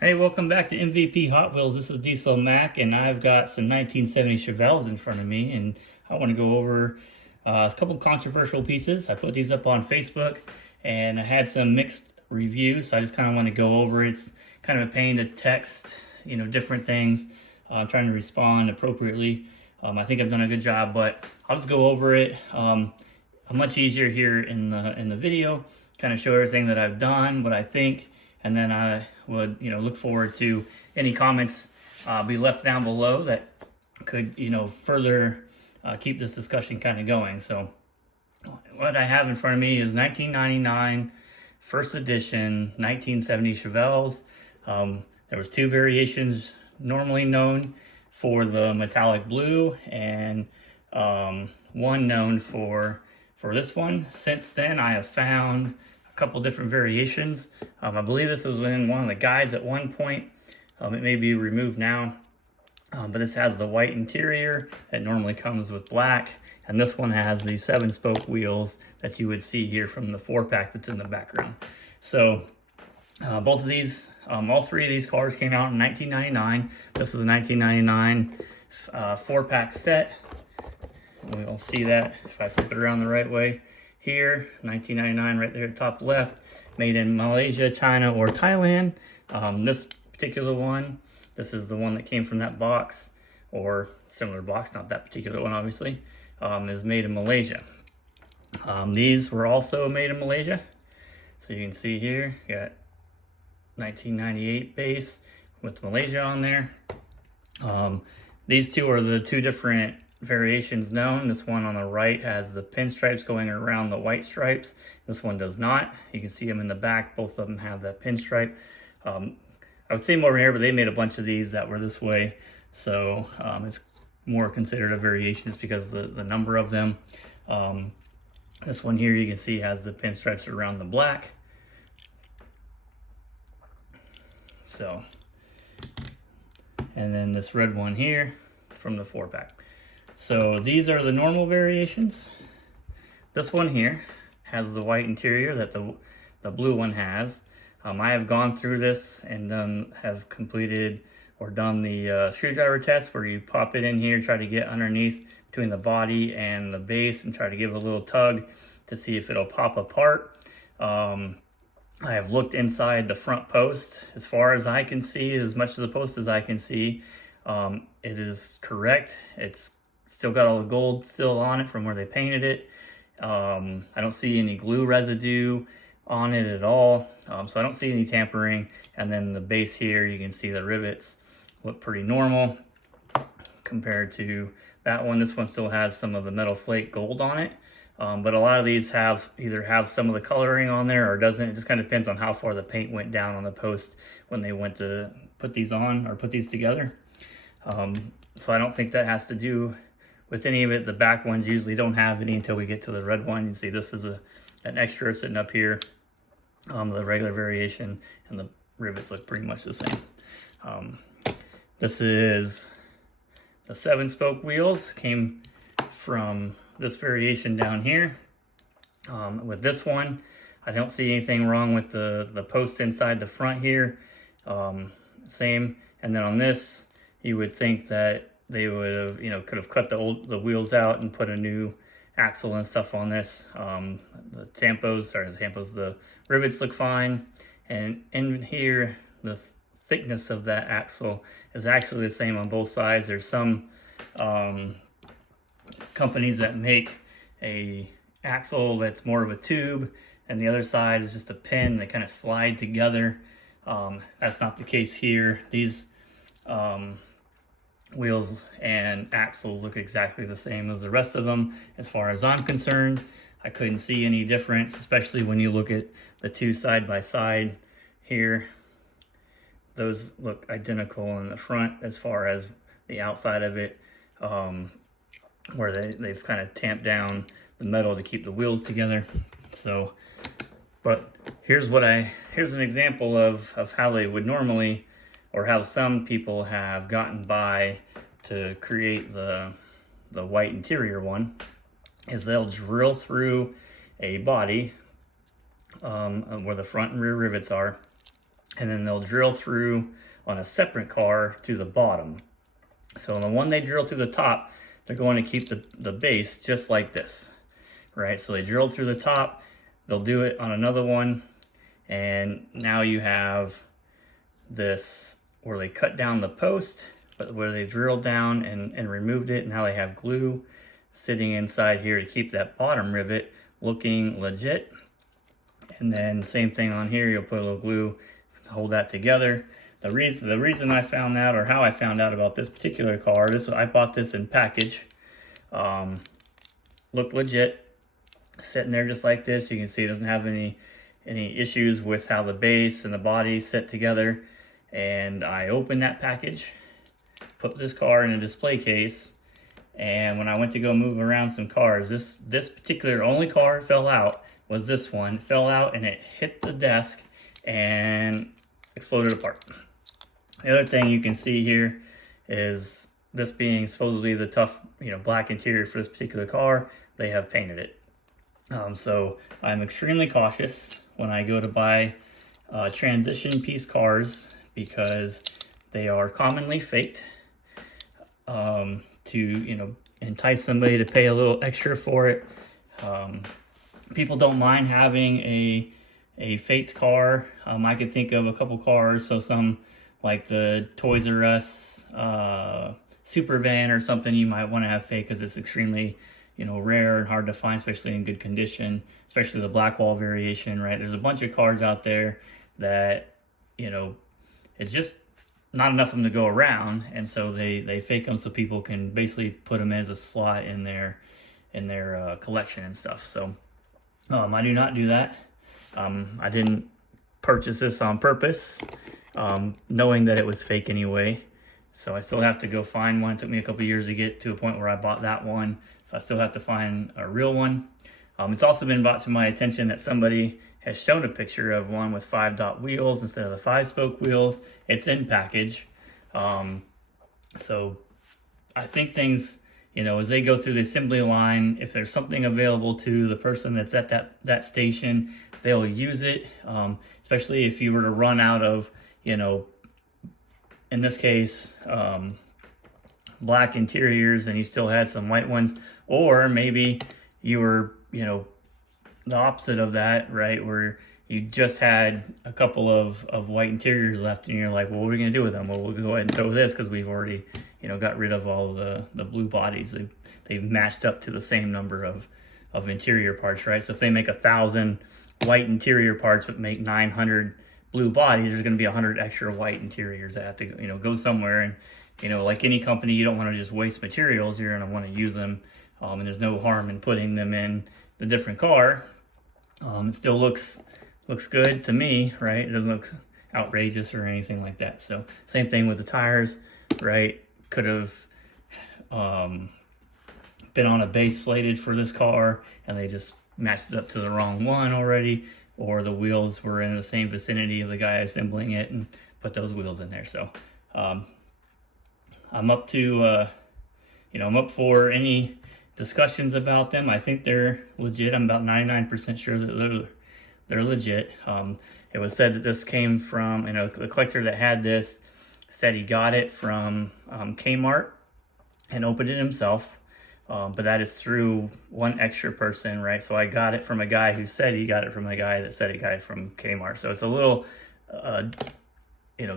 Hey, welcome back to MVP Hot Wheels. This is Diesel Mac, and I've got some 1970 Chevelles in front of me, and I want to go over a couple controversial pieces. I put these up on Facebook, and I had some mixed reviews, so I just kind of want to go over it. It's kind of a pain to text, different things. I'm trying to respond appropriately. I think I've done a good job, but I'll just go over it. Much easier here in the video, kind of show everything that I've done, what I think, and then I would look forward to any comments be left down below that could further keep this discussion kind of going. So what I have in front of me is 1999 first edition 1970 Chevelles. There was two variations normally known for the metallic blue, and one known for this one. Since then, I have found a couple different variations. I believe this was in one of the guides at one point. It may be removed now, but this has the white interior that normally comes with black, and this one has the 7-spoke wheels that you would see here from the 4-pack that's in the background. So both of these, all three of these cars came out in 1999. This is a 1999 4-pack set. We'll see that if I flip it around the right way. Here, 1999 right there, top left, made in Malaysia, China, or Thailand. This particular one, this is the one that came from that box, or similar box, not that particular one obviously, is made in Malaysia. These were also made in Malaysia. So you can see here, you got 1998 base with Malaysia on there. These two are the two different variations known. This one on the right has the pinstripes going around the white stripes. This one does not. You can see them in the back. Both of them have that pinstripe. I would say more here, but they made a bunch of these that were this way. So it's more considered a variation just because of the number of them. This one here you can see has the pinstripes around the black. So, and then this red one here from the 4-pack. So these are the normal variations. This one here has the white interior that the blue one has. I have gone through this and have completed or done the screwdriver test where you pop it in here, try to get underneath between the body and the base and try to give it a little tug to see if it'll pop apart. I have looked inside the front post as far as I can see, as much of the post as I can see. It is correct. It's still got all the gold still on it from where they painted it. I don't see any glue residue on it at all. So I don't see any tampering. And then the base here, you can see the rivets look pretty normal compared to that one. This one still has some of the metal flake gold on it. But a lot of these either have some of the coloring on there or doesn't. It just kind of depends on how far the paint went down on the post when they went to put these on or put these together. So I don't think that has to do with any of it. The back ones usually don't have any until we get to the red one. You see this is an extra sitting up here, the regular variation, and the rivets look pretty much the same. This is the 7-spoke wheels, came from this variation down here. With this one, I don't see anything wrong with the post inside the front here. Same. And then on this, you would think that they would have, could have cut the wheels out and put a new axle and stuff on this. The rivets look fine. And in here, the thickness of that axle is actually the same on both sides. There's some companies that make a axle that's more of a tube, and the other side is just a pin. They kind of slide together. That's not the case here. These wheels and axles look exactly the same as the rest of them as far as I'm concerned. I couldn't see any difference, especially when you look at the two side by side here. Those look identical in the front as far as the outside of it, where they've kind of tamped down the metal to keep the wheels together. So, but here's an example of how they would normally, or how some people have gotten by to create the white interior one, is they'll drill through a body where the front and rear rivets are, and then they'll drill through on a separate car to the bottom. So on the one they drill to the top, they're going to keep the base just like this, right? So they drilled through the top, they'll do it on another one, and now you have this where they cut down the post, but where they drilled down and removed it, and now they have glue sitting inside here to keep that bottom rivet looking legit. And then same thing on here, you'll put a little glue to hold that together. The reason I found out, or how I found out about this particular car, I bought this in package. Looked legit, sitting there just like this. You can see it doesn't have any issues with how the base and the body sit together. And I opened that package, put this car in a display case, and when I went to go move around some cars, this particular only car fell out was this one. It fell out and it hit the desk and exploded apart. The other thing you can see here is this being supposedly the tough, black interior for this particular car. They have painted it. So I'm extremely cautious when I go to buy transition piece cars, because they are commonly faked to entice somebody to pay a little extra for it. People don't mind having a faked car. I could think of a couple cars, so some like the Toys R Us super van or something you might want to have fake, because it's extremely rare and hard to find, especially in good condition, especially the black wall variation, right? There's a bunch of cars out there that it's just not enough of them to go around, and so they fake them so people can basically put them as a slot in their collection and stuff. So I do not do that. I didn't purchase this on purpose, knowing that it was fake anyway. So I still have to go find one. It took me a couple years to get to a point where I bought that one. So I still have to find a real one. It's also been brought to my attention that somebody has shown a picture of one with 5-dot wheels instead of the 5-spoke wheels. It's in package. So I think things, as they go through the assembly line, if there's something available to the person that's at that station, they'll use it. Especially if you were to run out of, in this case, black interiors and you still had some white ones, or maybe you were, the opposite of that, right? Where you just had a couple of white interiors left and you're like, well, what are we gonna do with them? Well, we'll go ahead and throw this because we've already, got rid of all the blue bodies. They've matched up to the same number of interior parts, right? So if they make 1,000 white interior parts but make 900 blue bodies, there's going to be 100 extra white interiors that have to go somewhere. And like any company, you don't want to just waste materials. You're going to want to use them, and there's no harm in putting them in the different car. It still looks good to me, right? It doesn't look outrageous or anything like that. So same thing with the tires, right? Could have been on a base slated for this car and they just matched it up to the wrong one already, or the wheels were in the same vicinity of the guy assembling it and put those wheels in there. So I'm up to I'm up for any discussions about them. I think they're legit. I'm about 99% sure that they're legit. It was said that this came from, the collector that had this said he got it from Kmart and opened it himself. But that is through one extra person, right? So I got it from a guy who said he got it from the guy that said he got it from Kmart. So it's a little,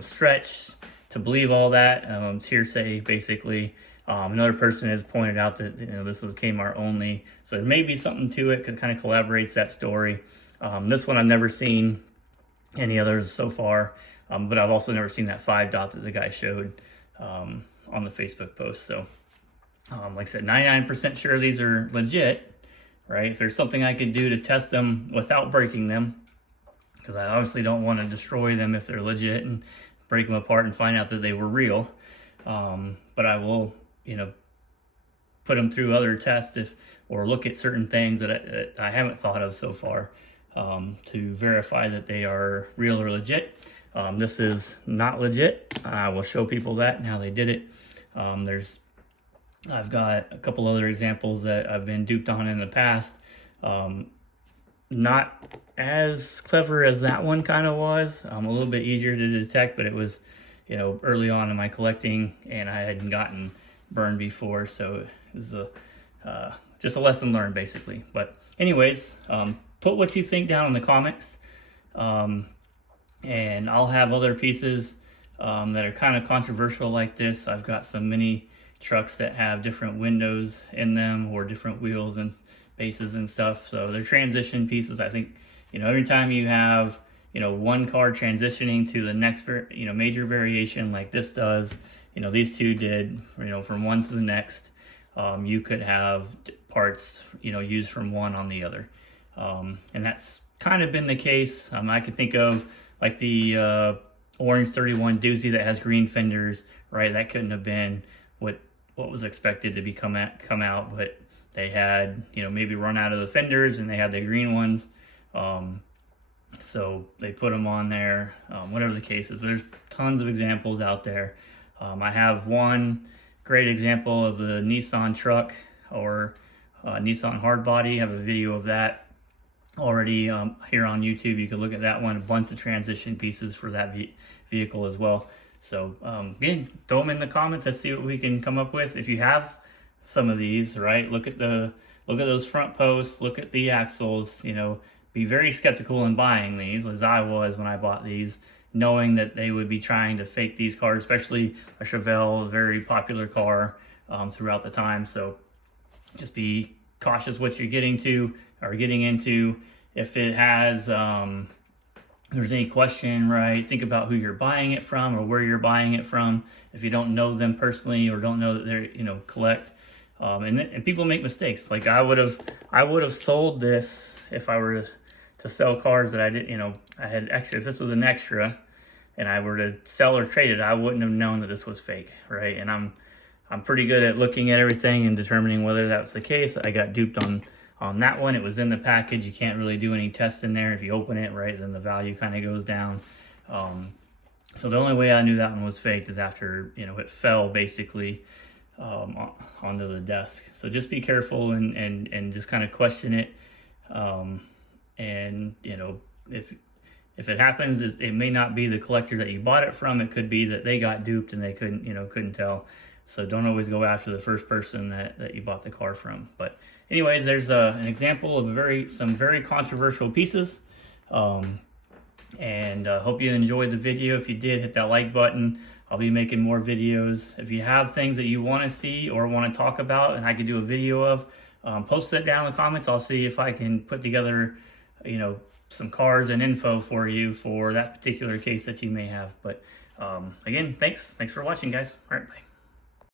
stretch to believe all that. It's hearsay, basically. Another person has pointed out that this was Kmart only, so there may be something to it. That kind of collaborates that story. This one I've never seen any others so far, but I've also never seen that 5-dot that the guy showed on the Facebook post. So like I said, 99% sure these are legit, right? If there's something I could do to test them without breaking them, because I obviously don't want to destroy them if they're legit and break them apart and find out that they were real. But I will, put them through other tests or look at certain things that I haven't thought of so far to verify that they are real or legit. This is not legit. I will show people that and how they did it. I've got a couple other examples that I've been duped on in the past. not as clever as that one kind of was. A little bit easier to detect, but it was, you know, early on in my collecting, and I hadn't gotten burned before, so it was just a lesson learned, basically. But anyways, put what you think down in the comments, and I'll have other pieces that are kind of controversial like this. I've got some mini trucks that have different windows in them or different wheels and bases and stuff. So they're transition pieces. I think, you know, every time you have, you know, one car transitioning to the next, you know, major variation like this does, you know, these two did, you know, from one to the next, you could have parts, you know, used from one on the other. And that's kind of been the case. I could think of like the Orange 31 doozy that has green fenders, right? That couldn't have been what was expected to be come out, but they had, you know, maybe run out of the fenders and they had the green ones. So they put them on there, whatever the case is. But there's tons of examples out there. I have one great example of the Nissan truck or Nissan hardbody. I have a video of that already here on YouTube. You can look at that one. A bunch of transition pieces for that vehicle as well. So again, throw them in the comments. Let's see what we can come up with. If you have some of these, right, look at those front posts, look at the axles. You know, be very skeptical in buying these, as I was when I bought these, knowing that they would be trying to fake these cars, especially a Chevelle, a very popular car throughout the time. So just be cautious what you're getting into. If it has there's any question, right, think about who you're buying it from or where you're buying it from. If you don't know them personally or don't know that they're, you know, collect, and people make mistakes. Like I would have sold this if I were to sell cars that I didn't, you know, I had extra. If this was an extra and I were to sell or trade it, I wouldn't have known that this was fake, right? And I'm pretty good at looking at everything and determining whether that's the case. I got duped on that one. It was in the package. You can't really do any tests in there. If you open it, right, then the value kind of goes down. So the only way I knew that one was faked is after, you know, it fell basically onto the desk. So just be careful and just kind of question it. And, you know, if it happens, it may not be the collector that you bought it from. It could be that they got duped and they couldn't tell. So don't always go after the first person that you bought the car from. But anyways, there's an example of some very controversial pieces. And hope you enjoyed the video. If you did, hit that like button. I'll be making more videos. If you have things that you want to see or want to talk about and I could do a video of, post that down in the comments. I'll see if I can put together, you know, some cars and info for you for that particular case that you may have. But again, thanks for watching, guys. All right, bye.